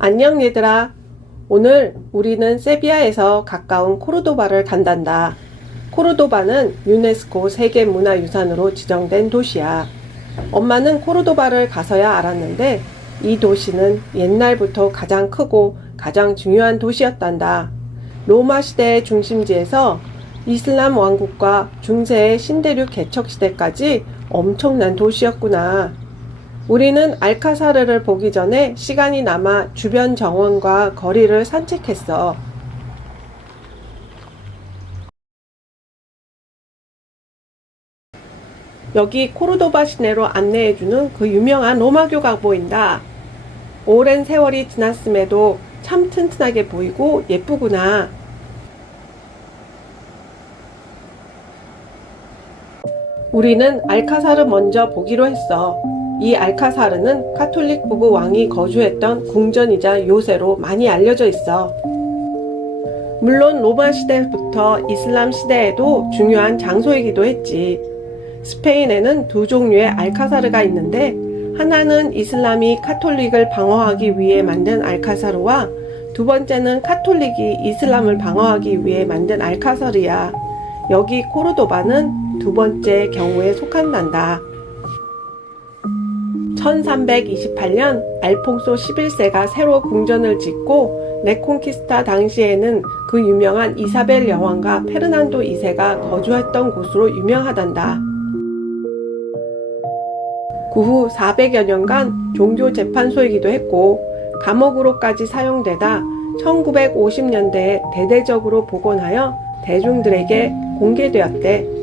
안녕 얘들아. 오늘 우리는 세비야에서 가까운 코르도바를 간단다. 코르도바는 유네스코 세계문화유산으로 지정된 도시야. 엄마는 코르도바를 가서야 알았는데 이 도시는 옛날부터 가장 크고 가장 중요한 도시였단다. 로마 시대의 중심지에서 이슬람 왕국과 중세의 신대륙 개척 시대까지 엄청난 도시였구나. 우리는 알카사르를 보기 전에 시간이 남아 주변 정원과 거리를 산책했어. 여기 코르도바 시내로 안내해주는 그 유명한 로마교가 보인다. 오랜 세월이 지났음에도 참 튼튼하게 보이고 예쁘구나. 우리는 알카사르 먼저 보기로 했어. 이 알카사르는 카톨릭 부부 왕이 거주했던 궁전이자 요새로 많이 알려져 있어. 물론 로마 시대부터 이슬람 시대에도 중요한 장소이기도 했지. 스페인에는 두 종류의 알카사르가 있는데 하나는 이슬람이 카톨릭을 방어하기 위해 만든 알카사르와 두 번째는 카톨릭이 이슬람을 방어하기 위해 만든 알카사르야. 여기 코르도바는 두 번째 경우에 속한단다. 1328년 알퐁소 11세가 새로 궁전을 짓고 레콘키스타 당시에는 그 유명한 이사벨 여왕과 페르난도 2세가 거주했던 곳으로 유명하단다. 그 후 400여 년간 종교 재판소이기도 했고 감옥으로까지 사용되다 1950년대에 대대적으로 복원하여 대중들에게 공개되었대.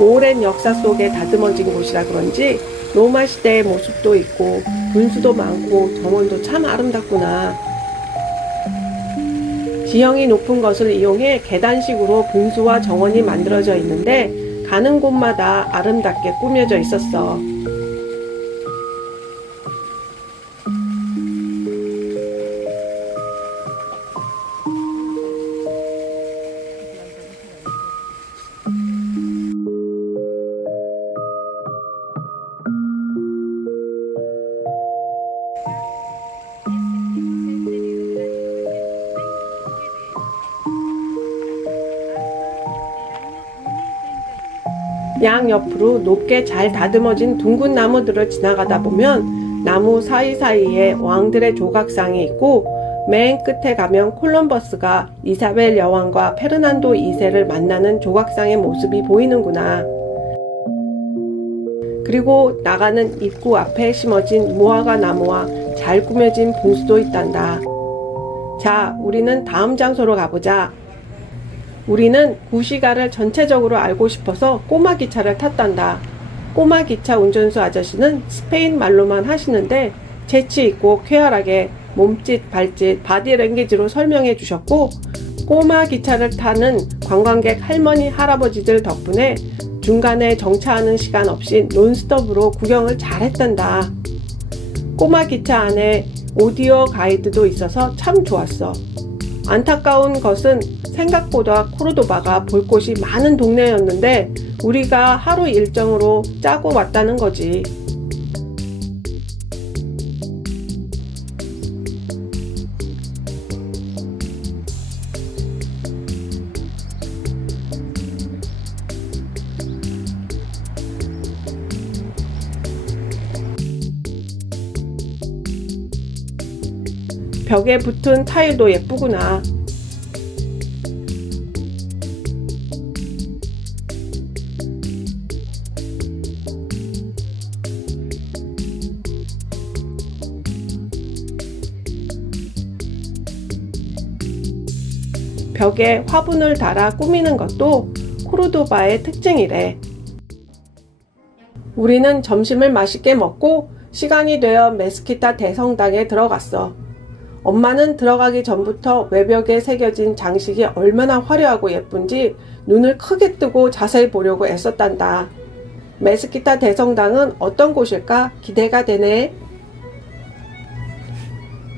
오랜 역사 속에 다듬어진 곳이라 그런지 로마 시대의 모습도 있고 분수도 많고 정원도 참 아름답구나. 지형이 높은 것을 이용해 계단식으로 분수와 정원이 만들어져 있는데 가는 곳마다 아름답게 꾸며져 있었어. 양옆으로 높게 잘 다듬어진 둥근 나무들을 지나가다 보면 나무 사이사이에 왕들의 조각상이 있고 맨 끝에 가면 콜럼버스가 이사벨 여왕과 페르난도 2세를 만나는 조각상의 모습이 보이는구나. 그리고 나가는 입구 앞에 심어진 무화과 나무와 잘 꾸며진 분수도 있단다. 자, 우리는 다음 장소로 가보자. 우리는 구시가를 전체적으로 알고 싶어서 꼬마 기차를 탔단다. 꼬마 기차 운전수 아저씨는 스페인 말로만 하시는데 재치 있고 쾌활하게 몸짓, 발짓, 바디랭귀지로 설명해 주셨고 꼬마 기차를 타는 관광객 할머니, 할아버지들 덕분에 중간에 정차하는 시간 없이 논스톱으로 구경을 잘 했단다. 꼬마 기차 안에 오디오 가이드도 있어서 참 좋았어. 안타까운 것은 생각보다 코르도바가 볼 곳이 많은 동네였는데 우리가 하루 일정으로 짜고 왔다는 거지. 벽에 붙은 타일도 예쁘구나. 벽에 화분을 달아 꾸미는 것도 코르도바의 특징이래. 우리는 점심을 맛있게 먹고 시간이 되어 메스키타 대성당에 들어갔어. 엄마는 들어가기 전부터 외벽에 새겨진 장식이 얼마나 화려하고 예쁜지 눈을 크게 뜨고 자세히 보려고 애썼단다. 메스키타 대성당은 어떤 곳일까 기대가 되네.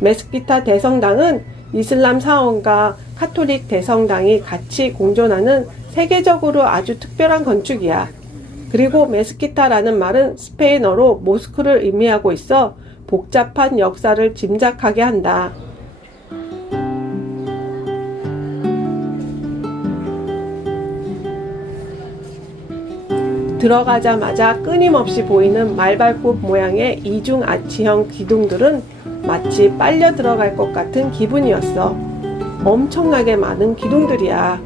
메스키타 대성당은 이슬람 사원과 카톨릭 대성당이 같이 공존하는 세계적으로 아주 특별한 건축이야. 그리고 메스키타라는 말은 스페인어로 모스크를 의미하고 있어 복잡한 역사를 짐작하게 한다. 들어가자마자 끊임없이 보이는 말발굽 모양의 이중 아치형 기둥들은 마치 빨려 들어갈 것 같은 기분이었어. 엄청나게 많은 기둥들이야.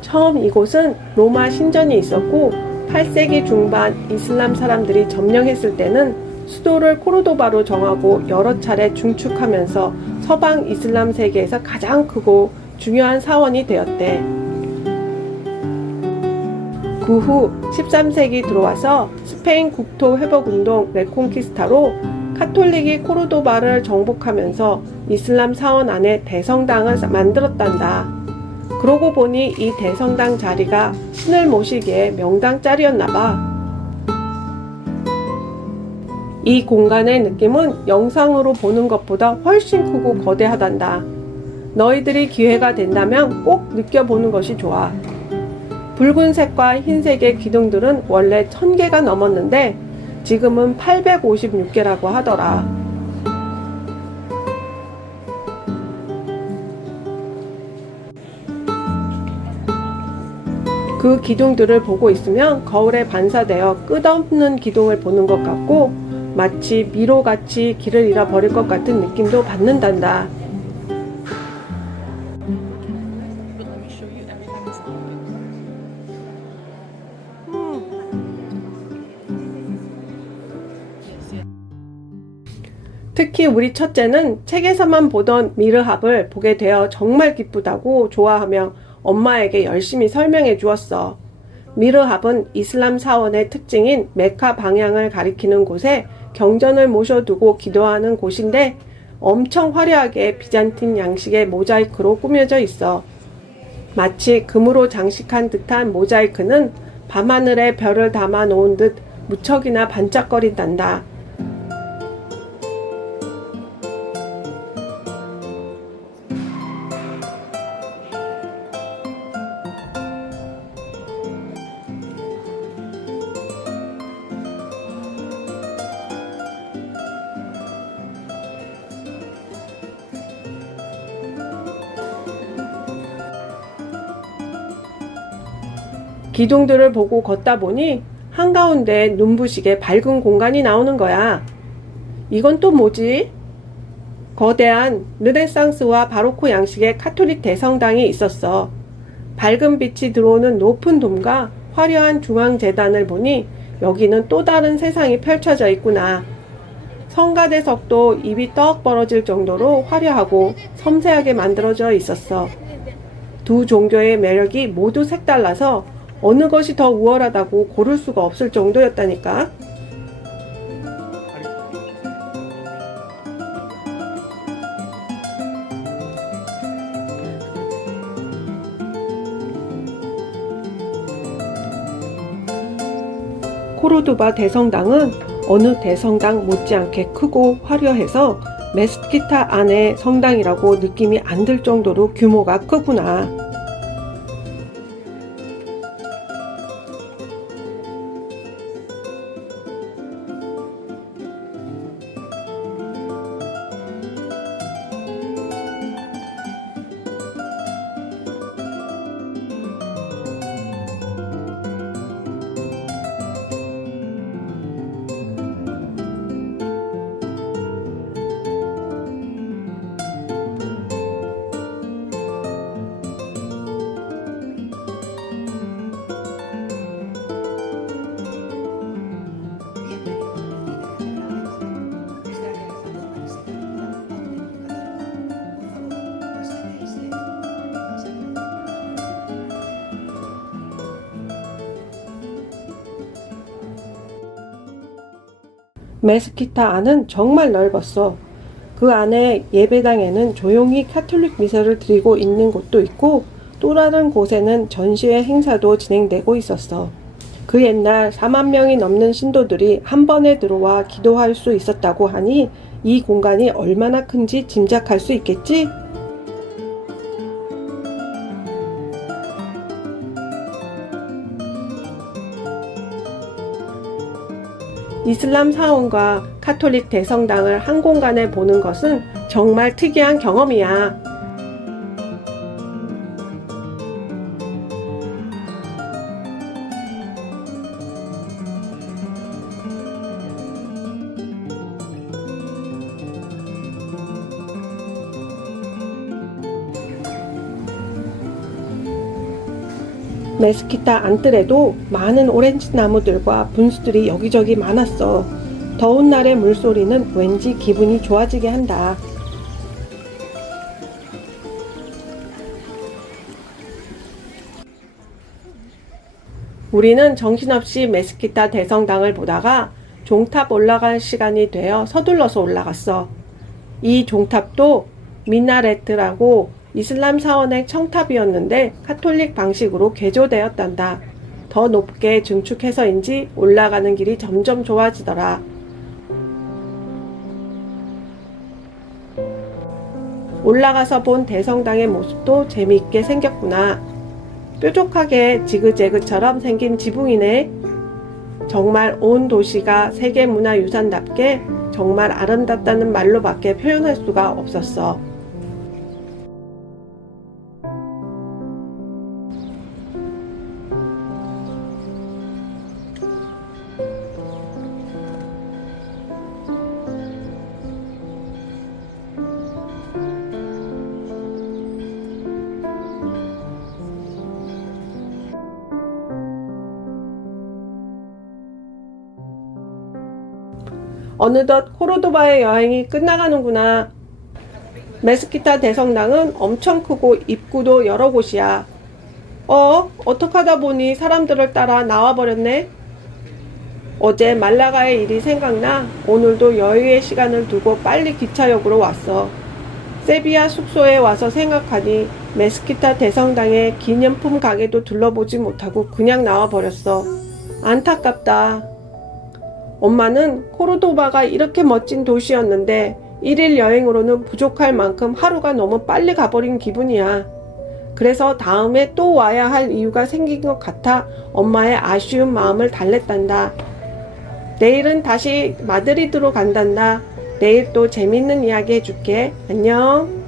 처음 이곳은 로마 신전이 있었고 8세기 중반 이슬람 사람들이 점령했을 때는 수도를 코르도바로 정하고 여러 차례 중축하면서 서방 이슬람 세계에서 가장 크고 중요한 사원이 되었대. 그 후 13세기 들어와서 스페인 국토 회복운동 레콘키스타로 카톨릭이 코르도바를 정복하면서 이슬람 사원 안에 대성당을 만들었단다. 그러고 보니 이 대성당 자리가 신을 모시기에 명당 자리였나봐. 이 공간의 느낌은 영상으로 보는 것보다 훨씬 크고 거대하단다. 너희들이 기회가 된다면 꼭 느껴보는 것이 좋아. 붉은색과 흰색의 기둥들은 원래 1000개가 넘었는데 지금은 856개라고 하더라. 그 기둥들을 보고 있으면 거울에 반사되어 끝없는 기둥을 보는 것 같고 마치 미로같이 길을 잃어버릴 것 같은 느낌도 받는단다. 특히 우리 첫째는 책에서만 보던 미르합을 보게 되어 정말 기쁘다고 좋아하며 엄마에게 열심히 설명해 주었어. 미르합은 이슬람 사원의 특징인 메카 방향을 가리키는 곳에 경전을 모셔두고 기도하는 곳인데 엄청 화려하게 비잔틴 양식의 모자이크로 꾸며져 있어. 마치 금으로 장식한 듯한 모자이크는 밤하늘에 별을 담아 놓은 듯 무척이나 반짝거린단다. 기둥들을 보고 걷다 보니 한가운데 눈부시게 밝은 공간이 나오는 거야. 이건 또 뭐지? 거대한 르네상스와 바로크 양식의 카톨릭 대성당이 있었어. 밝은 빛이 들어오는 높은 돔과 화려한 중앙재단을 보니 여기는 또 다른 세상이 펼쳐져 있구나. 성가대석도 입이 떡 벌어질 정도로 화려하고 섬세하게 만들어져 있었어. 두 종교의 매력이 모두 색달라서 어느 것이 더 우월하다고 고를 수가 없을 정도였다니까. 코르도바 대성당은 어느 대성당 못지않게 크고 화려해서 메스키타 안의 성당이라고 느낌이 안 들 정도로 규모가 크구나. 메스키타 안은 정말 넓었어. 그 그 안에 예배당에는 조용히 카톨릭 미사를 드리고 있는 곳도 있고 또 다른 곳에는 전시회 행사도 진행되고 있었어. 그 옛날 4만 명이 넘는 신도들이 한 번에 들어와 기도할 수 있었다고 하니 이 공간이 얼마나 큰지 짐작할 수 있겠지? 이슬람 사원과 카톨릭 대성당을 한 공간에 보는 것은 정말 특이한 경험이야. 메스키타 안뜰에도 많은 오렌지 나무들과 분수들이 여기저기 많았어. 더운 날의 물소리는 왠지 기분이 좋아지게 한다. 우리는 정신없이 메스키타 대성당을 보다가 종탑 올라갈 시간이 되어 서둘러서 올라갔어. 이 종탑도 미나레트라고 이슬람 사원의 청탑이었는데 카톨릭 방식으로 개조되었단다. 더 높게 증축해서인지 올라가는 길이 점점 좋아지더라. 올라가서 본 대성당의 모습도 재미있게 생겼구나. 뾰족하게 지그재그처럼 생긴 지붕이네. 정말 온 도시가 세계문화유산답게 정말 아름답다는 말로밖에 표현할 수가 없었어. 어느덧 코르도바의 여행이 끝나가는구나. 메스키타 대성당은 엄청 크고 입구도 여러 곳이야. 어떡하다 보니 사람들을 따라 나와버렸네. 어제 말라가의 일이 생각나 오늘도 여유의 시간을 두고 빨리 기차역으로 왔어. 세비야 숙소에 와서 생각하니 메스키타 대성당의 기념품 가게도 둘러보지 못하고 그냥 나와버렸어. 안타깝다. 엄마는 코르도바가 이렇게 멋진 도시였는데 1일 여행으로는 부족할 만큼 하루가 너무 빨리 가버린 기분이야. 그래서 다음에 또 와야 할 이유가 생긴 것 같아 엄마의 아쉬운 마음을 달랬단다. 내일은 다시 마드리드로 간단다. 내일 또 재밌는 이야기 해줄게. 안녕.